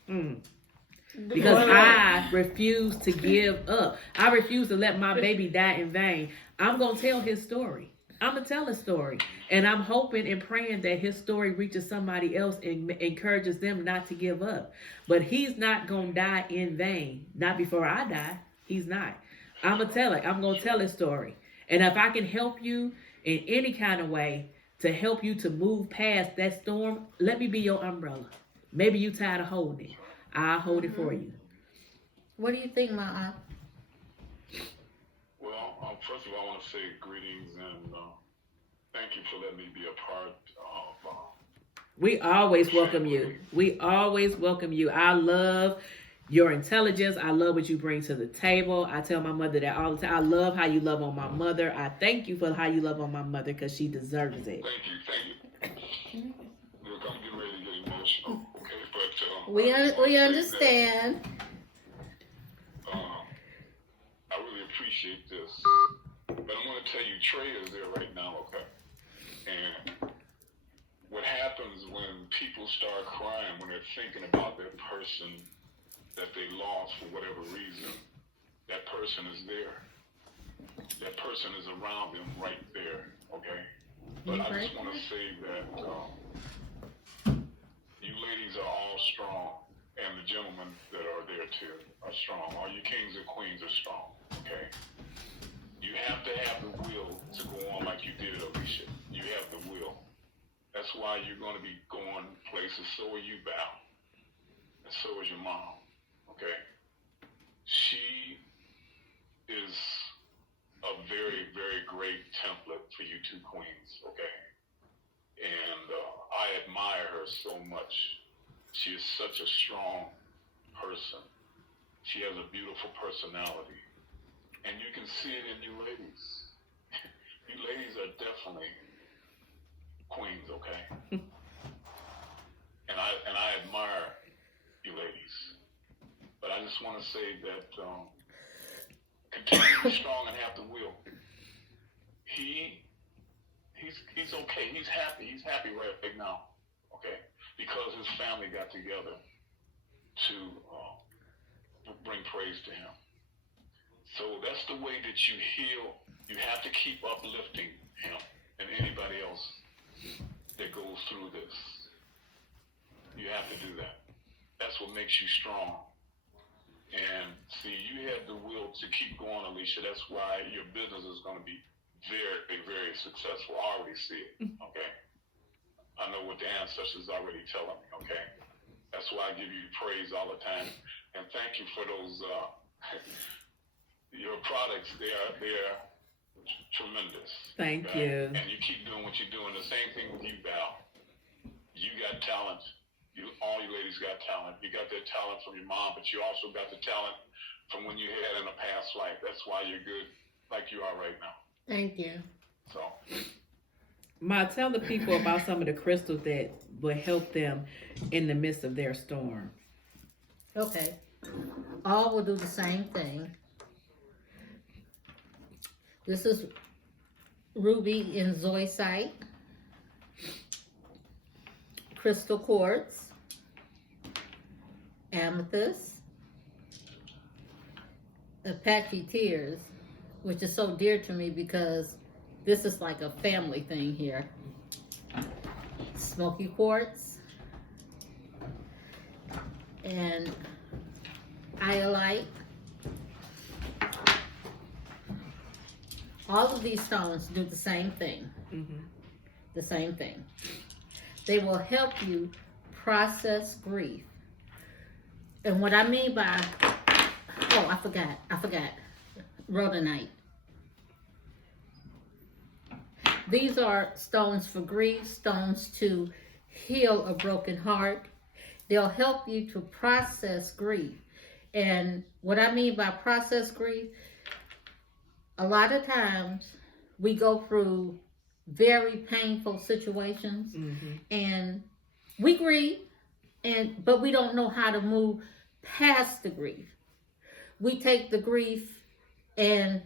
Because I refuse to give up. I refuse to let my baby die in vain. I'm going to tell his story. I'm going to tell his story. And I'm hoping and praying that his story reaches somebody else and encourages them not to give up. But he's not going to die in vain. Not before I die. He's not. I'm going to tell it. I'm going to tell his story. And if I can help you in any kind of way to help you to move past that storm, let me be your umbrella. Maybe you tired of holding it. I'll hold it for you. What do you think, Ma? Well, first of all, I want to say greetings and thank you for letting me be a part of. We always welcome you. We always welcome you. I love your intelligence. I love what you bring to the table. I tell my mother that all the time. I love how you love on my mother. I thank you for how you love on my mother because she deserves it. Thank you. Look, I'm getting ready to get emotional. Okay, but We understand. I really appreciate this, but I'm going to tell you, Trey is there right now. Okay, and what happens when people start crying when they're thinking about that person that they lost for whatever reason? That person is there. That person is around them right there. Okay, but I just want to say that you ladies are all strong, and the gentlemen that are there too are strong. All you kings and queens are strong. Okay, you have to have the will to go on like you did, Alicia. You have the will. That's why you're going to be going places. So are you, Val, and so is your mom. Okay, she is a very, very great template for you two queens. Okay, and I admire her so much. She is such a strong person. She has a beautiful personality. And you can see it in you ladies. You ladies are definitely queens, okay? And I admire you ladies. But I just want to say that continue to be strong and have the will. He's okay. He's happy. He's happy right now, okay? Because his family got together to bring praise to him. So that's the way that you heal. You have to keep uplifting him and anybody else that goes through this. You have to do that. That's what makes you strong. And see, you have the will to keep going, Alicia. That's why your business is going to be very, very successful. I already see it, okay? I know what the ancestors already telling me, okay? That's why I give you praise all the time. And thank you for those, your products. They're tremendous. Thank okay? you. And you keep doing what you're doing. The same thing with you, Val. You got talent. All you ladies got talent. You got that talent from your mom, but you also got the talent from when you had in a past life. That's why you're good like you are right now. Thank you. So, Ma, tell the people about some of the crystals that will help them in the midst of their storm. Okay. All will do the same thing. This is ruby and zoisite, crystal quartz, amethyst, Apache tears, which is so dear to me because this is like a family thing here. Smoky quartz and iolite. All of these stones do the same thing. Mm-hmm. The same thing. They will help you process grief. And what I mean by, oh, I forgot. Rhodonite. These are stones for grief, stones to heal a broken heart. They'll help you to process grief. And what I mean by process grief, a lot of times we go through very painful situations and we grieve, but we don't know how to move past the grief. We take the grief and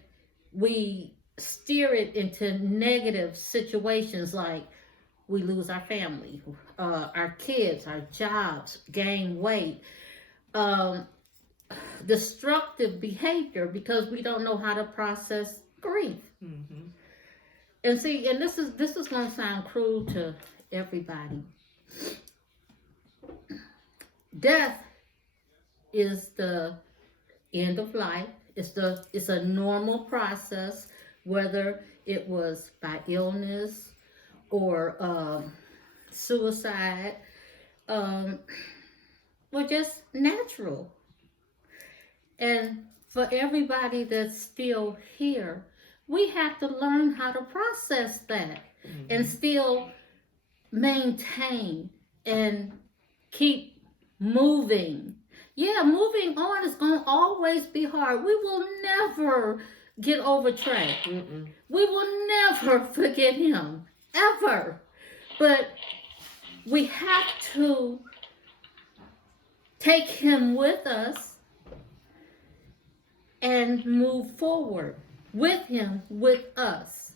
we steer it into negative situations, like we lose our family, our kids, our jobs, gain weight, destructive behavior, because we don't know how to process grief. And see, and this is going to sound cruel to everybody. Death is the end of life. It's a normal process, whether it was by illness or suicide, or just natural. And for everybody that's still here, we have to learn how to process that and still maintain and keep moving. Yeah, moving on is going to always be hard. We will never get over Trey. We will never forget him, ever. But we have to take him with us and move forward with him, with us.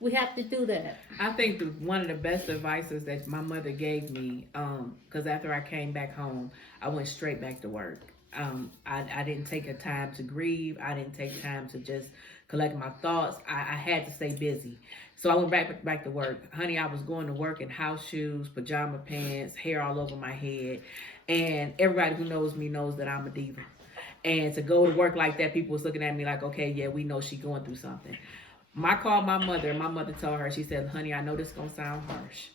We have to do that. I think one of the best advices that my mother gave me, because after I came back home, I went straight back to work. I didn't take a time to grieve. I didn't take time to just collect my thoughts. I had to stay busy. So I went back to work. Honey, I was going to work in house shoes, pajama pants, hair all over my head. And everybody who knows me knows that I'm a diva. And to go to work like that, people was looking at me like, okay, yeah, we know she's going through something. I called my mother, and my mother told her, she said, honey, I know this is going to sound harsh,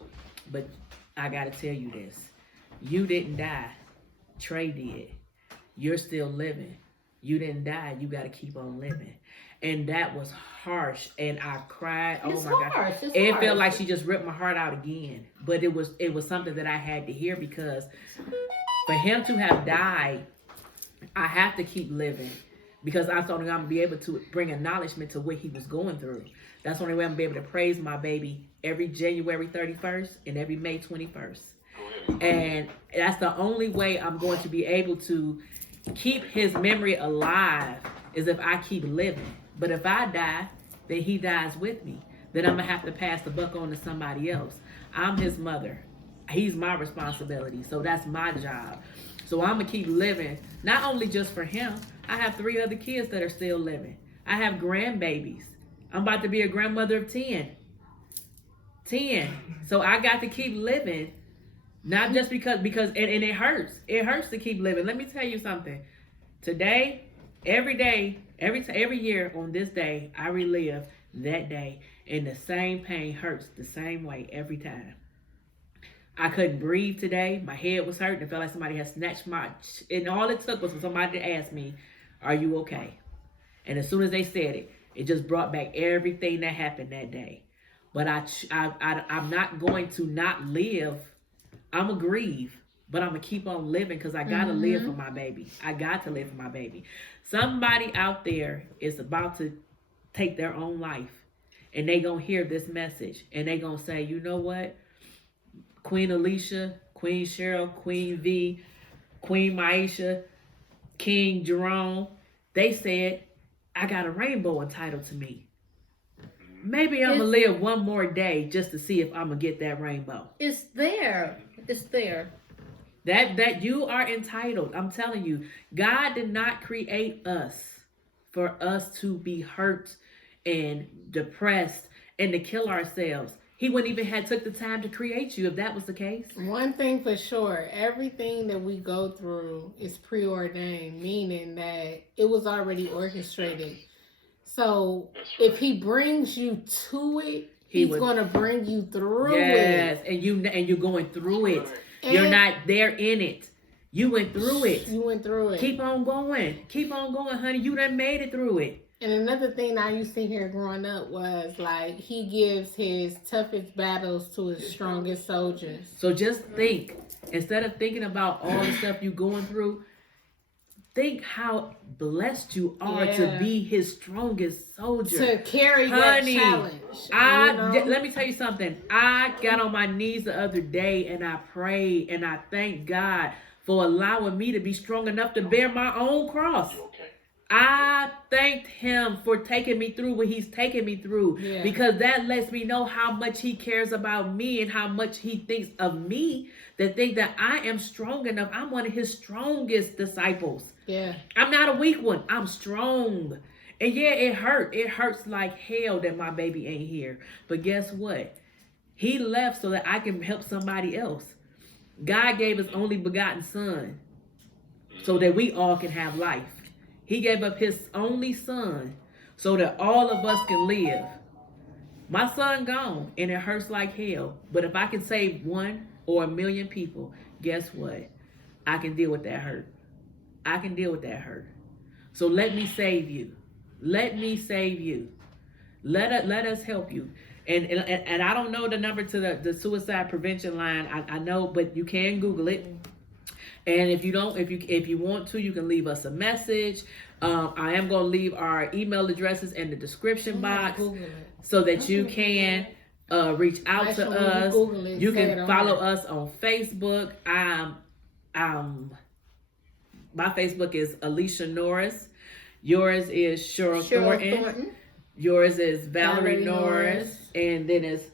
but I got to tell you this. You didn't die. Trey did. You're still living. You didn't die. You got to keep on living. And that was harsh. And I cried. It's oh my harsh. God. It's It harsh. felt like she just ripped my heart out again. But it was something that I had to hear, because for him to have died, I have to keep living, because that's the only way I'm going to be able to bring acknowledgement to what he was going through. That's the only way I'm going to be able to praise my baby every January 31st and every May 21st. And that's the only way I'm going to be able to keep his memory alive, is if I keep living. But if I die, then he dies with me. Then I'm going to have to pass the buck on to somebody else. I'm his mother. He's my responsibility. So that's my job. So I'm gonna keep living, not only just for him. I have 3 other kids that are still living. I have grandbabies. I'm about to be a grandmother of 10. So I got to keep living, not just because and it hurts. It hurts to keep living. Let me tell you something. Today, every day, every year on this day, I relive that day, and the same pain hurts the same way every time. I couldn't breathe today. My head was hurting. It felt like somebody had snatched and all it took was for somebody to ask me, "Are you okay?" And as soon as they said it, it just brought back everything that happened that day. But I'm not going to not live. I'm going to grieve, but I'm going to keep on living because I got to live for my baby. I got to live for my baby. Somebody out there is about to take their own life, and they going to hear this message, and they going to say, you know what? Queen Alicia, Queen Cheryl, Queen V, Queen Maisha, King Jerome, they said, I got a rainbow entitled to me. Maybe I'm going to live one more day just to see if I'm going to get that rainbow. It's there. It's there. That you are entitled. I'm telling you, God did not create us for us to be hurt and depressed and to kill ourselves. He wouldn't even have took the time to create you if that was the case. One thing for sure, everything that we go through is preordained, meaning that it was already orchestrated. So if he brings you to it, he's going to bring you through it. Yes, and you're going through it. And you're not there in it. You went through it. You went through it. Keep on going. Keep on going, honey. You done made it through it. And another thing that I used to hear growing up was like he gives his toughest battles to his strongest soldiers. So just think, instead of thinking about all the stuff you're going through, think how blessed you are to be his strongest soldier. To carry that challenge. Let me tell you something. I got on my knees the other day and I prayed and I thanked God for allowing me to be strong enough to bear my own cross. I thanked him for taking me through what he's taken me through, because that lets me know how much he cares about me and how much he thinks of me, that think that I am strong enough. I'm one of his strongest disciples. Yeah. I'm not a weak one. I'm strong. And yeah, it hurt. It hurts like hell that my baby ain't here. But guess what? He left so that I can help somebody else. God gave his only begotten son so that we all can have life. He gave up his only son so that all of us can live. My son gone, and it hurts like hell. But if I can save 1 or 1 million people, guess what? I can deal with that hurt. I can deal with that hurt. So let me save you. Let me save you. Let us help you. And I don't know the number to the suicide prevention line. I know, but you can Google it. And if you want to, you can leave us a message. I am going to leave our email addresses in the description box so that you can reach out to us. You can follow us on Facebook. My Facebook is Alicia Norris. Yours is Cheryl Thornton. Yours is Valerie Norris. And then it's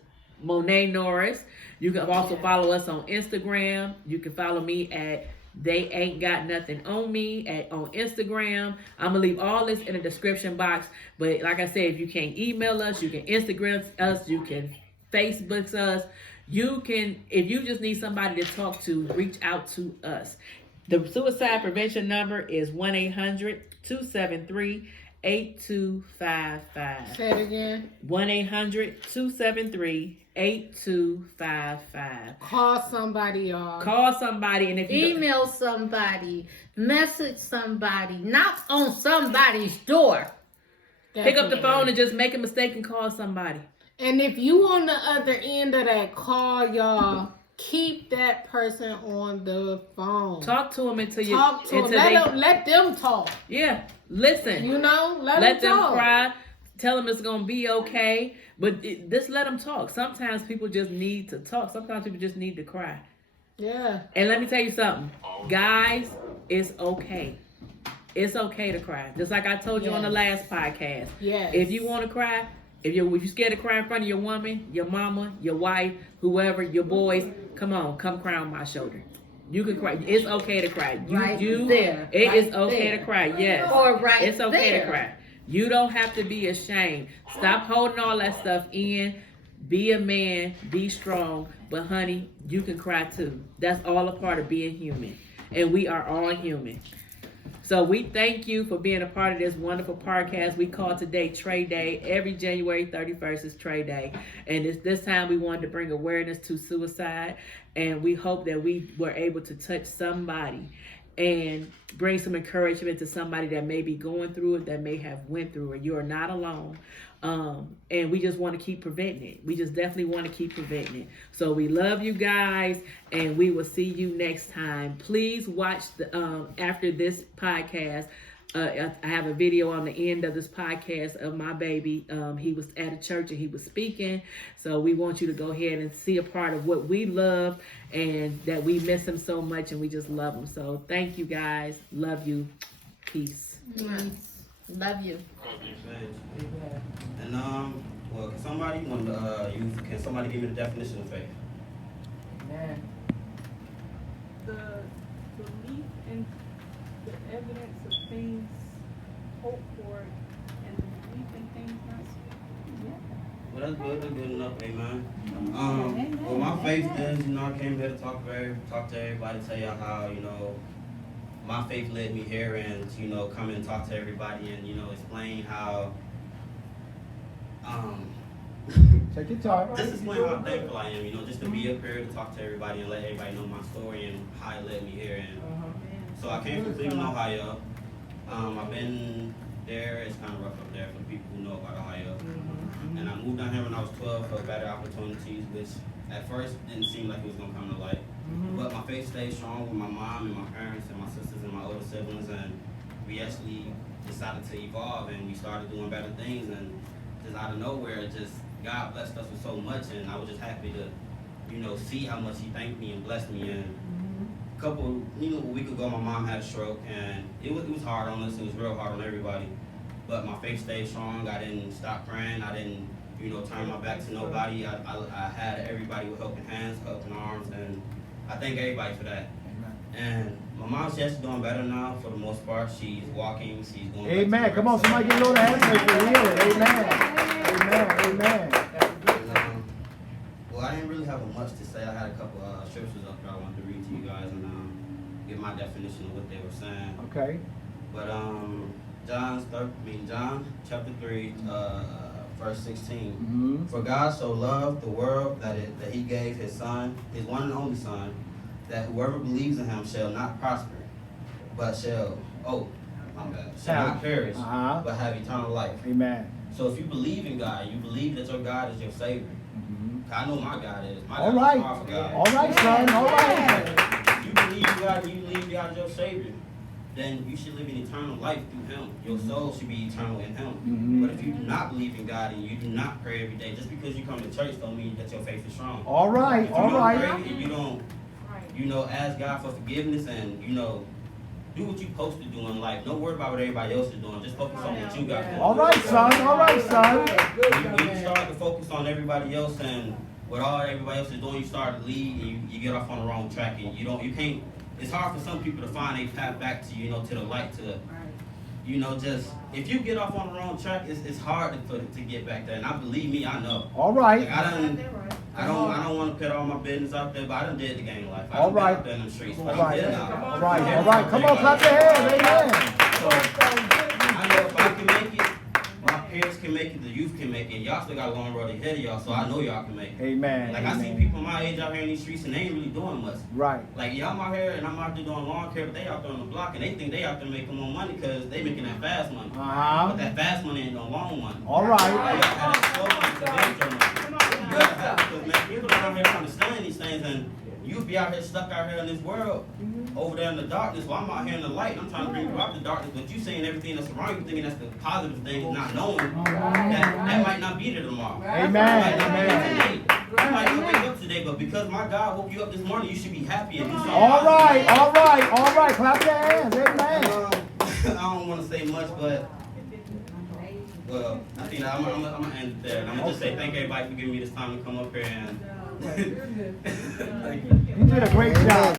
Monet Norris. You can also follow us on Instagram. You can follow me at theyaintgotnuthinonme on Instagram. I'm gonna leave all this in the description box. But like I said, if you can't email us, you can Instagram us, you can Facebook us. You can, if you just need somebody to talk to, reach out to us. The suicide prevention number is 1-800-273-8255. Say it again. 1-800-273-8255. Call somebody, y'all. Call somebody, and if you email somebody, message somebody, knock on somebody's door. Pick up the phone and just make a mistake and call somebody. And if you on the other end of that call, y'all, keep that person on the phone. Talk to them until you talk to them. Let them talk. Yeah, listen. You know, let them cry. Tell them it's gonna be okay. But just let them talk. Sometimes people just need to talk. Sometimes people just need to cry. Yeah. And let me tell you something, guys. It's okay. It's okay to cry. Just like I told you on the last podcast. Yeah. If you want to cry, if you're scared to cry in front of your woman, your mama, your wife, whoever, your boys, come on, come cry on my shoulder. You can cry. It's okay to cry. Right you there. It Right is okay there. to cry. Yes. Or right It's okay there. to cry. You don't have to be ashamed. Stop holding all that stuff in. Be a man. Be strong. But honey, you can cry too. That's all a part of being human. And we are all human. So we thank you for being a part of this wonderful podcast. We call today Trade Day. Every January 31st is Trade Day. And this time we wanted to bring awareness to suicide. And we hope that we were able to touch somebody and bring some encouragement to somebody that may be going through it, that may have went through it. You are not alone. And we just want to keep preventing it. We just definitely want to keep preventing it. So we love you guys, and we will see you next time. Please watch the after this podcast. I have a video on the end of this podcast of my baby. He was at a church and he was speaking. So we want you to go ahead and see a part of what we love and that we miss him so much and we just love him. So thank you guys. Love you. Peace. Love you. And well, can somebody can somebody give me the definition of faith? Amen. The belief in the evidence of things hoped for and the belief in things not seen. Well, that's good. That's good enough. Amen. Well, my faith is, I came here to talk to everybody, tell y'all how, my faith led me here, and come and talk to everybody and explain how Take your time. just explain how thankful I am, just to be up here to talk to everybody and let everybody know my story and how it led me here. And so I came from Cleveland, Ohio. I've been there. It's kind of rough up there for the people who know about Ohio. And I moved down here when I was 12 for better opportunities, which at first didn't seem like it was gonna come to light. But my faith stayed strong with my mom and my parents and my sisters and my older siblings, and we actually decided to evolve and we started doing better things, and just out of nowhere, God blessed us with so much, and I was just happy to, see how much He thanked me and blessed me. And a week ago, my mom had a stroke, and it was hard on us. It was real hard on everybody. But my faith stayed strong. I didn't stop praying. I didn't, turn my back to nobody. I had everybody with helping hands, helping arms, and I thank everybody for that. And my mom's just doing better now for the most part. She's walking. She's going. Amen. Come on, somebody get a load of hands for healing. Amen. Well, I didn't really have much to say. I had a couple scriptures up there I wanted to read to you guys and give my definition of what they were saying. Okay. But John chapter 3, verse 16. For God so loved the world that He gave His Son, His one and only Son, that whoever believes in Him shall not prosper, but shall not perish, but have eternal life. Amen. So if you believe in God, you believe that your God is your Savior. I know my God is. My All God right. is a powerful God. All right, son. All right. If you believe in God and you believe God is your Savior, then you should live in eternal life through Him. Your soul should be eternal in Him. But if you do not believe in God and you do not pray every day, just because you come to church don't mean that your faith is strong. All right. If you All don't right. pray and you don't, ask God for forgiveness and, do what you're supposed to do in life. Don't worry about what everybody else is doing. Just focus on what you got going. All right, son. All right, son. When you start to focus on everybody else and what all everybody else is doing, you start to lead and you get off on the wrong track, and you can't. It's hard for some people to find a path back to to the light, just if you get off on the wrong track, it's hard to get back there. And I believe me, I know. All right. Like, I don't want to put all my business out there, but I done did the game life. I All done been right. out there in the streets. All right. All right. All right. Come on, clap your hands. Amen. So, I know if I can make it, my parents can make it, the youth can make it. Y'all still got a long road ahead of y'all, so I know y'all can make it. Amen. Like, I see people my age out here in these streets, and they ain't really doing much. Right. Like, y'all out here, and I'm out there doing lawn care, but they out there on the block, and they think they out there making more money because they making that fast money. But that fast money ain't no long money. All right. You gotta have that slow money to build your money. You gotta have, because, man, people don't out here understand these things, and you be out here stuck out here in this world, over there in the darkness. Well, I'm out here in the light, and I'm trying to bring you out the darkness, but you saying everything that's around you, thinking that's the positive thing, not knowing that might not be there tomorrow. Amen. You might not wake up today, but because my God woke you up this morning, you should be happy and do something. All right. All right. All right. Clap your hands. Amen. I don't want to say much, but well, I think I'm gonna end it there. And I'm gonna just say thank everybody for giving me this time to come up here and. You did a great job.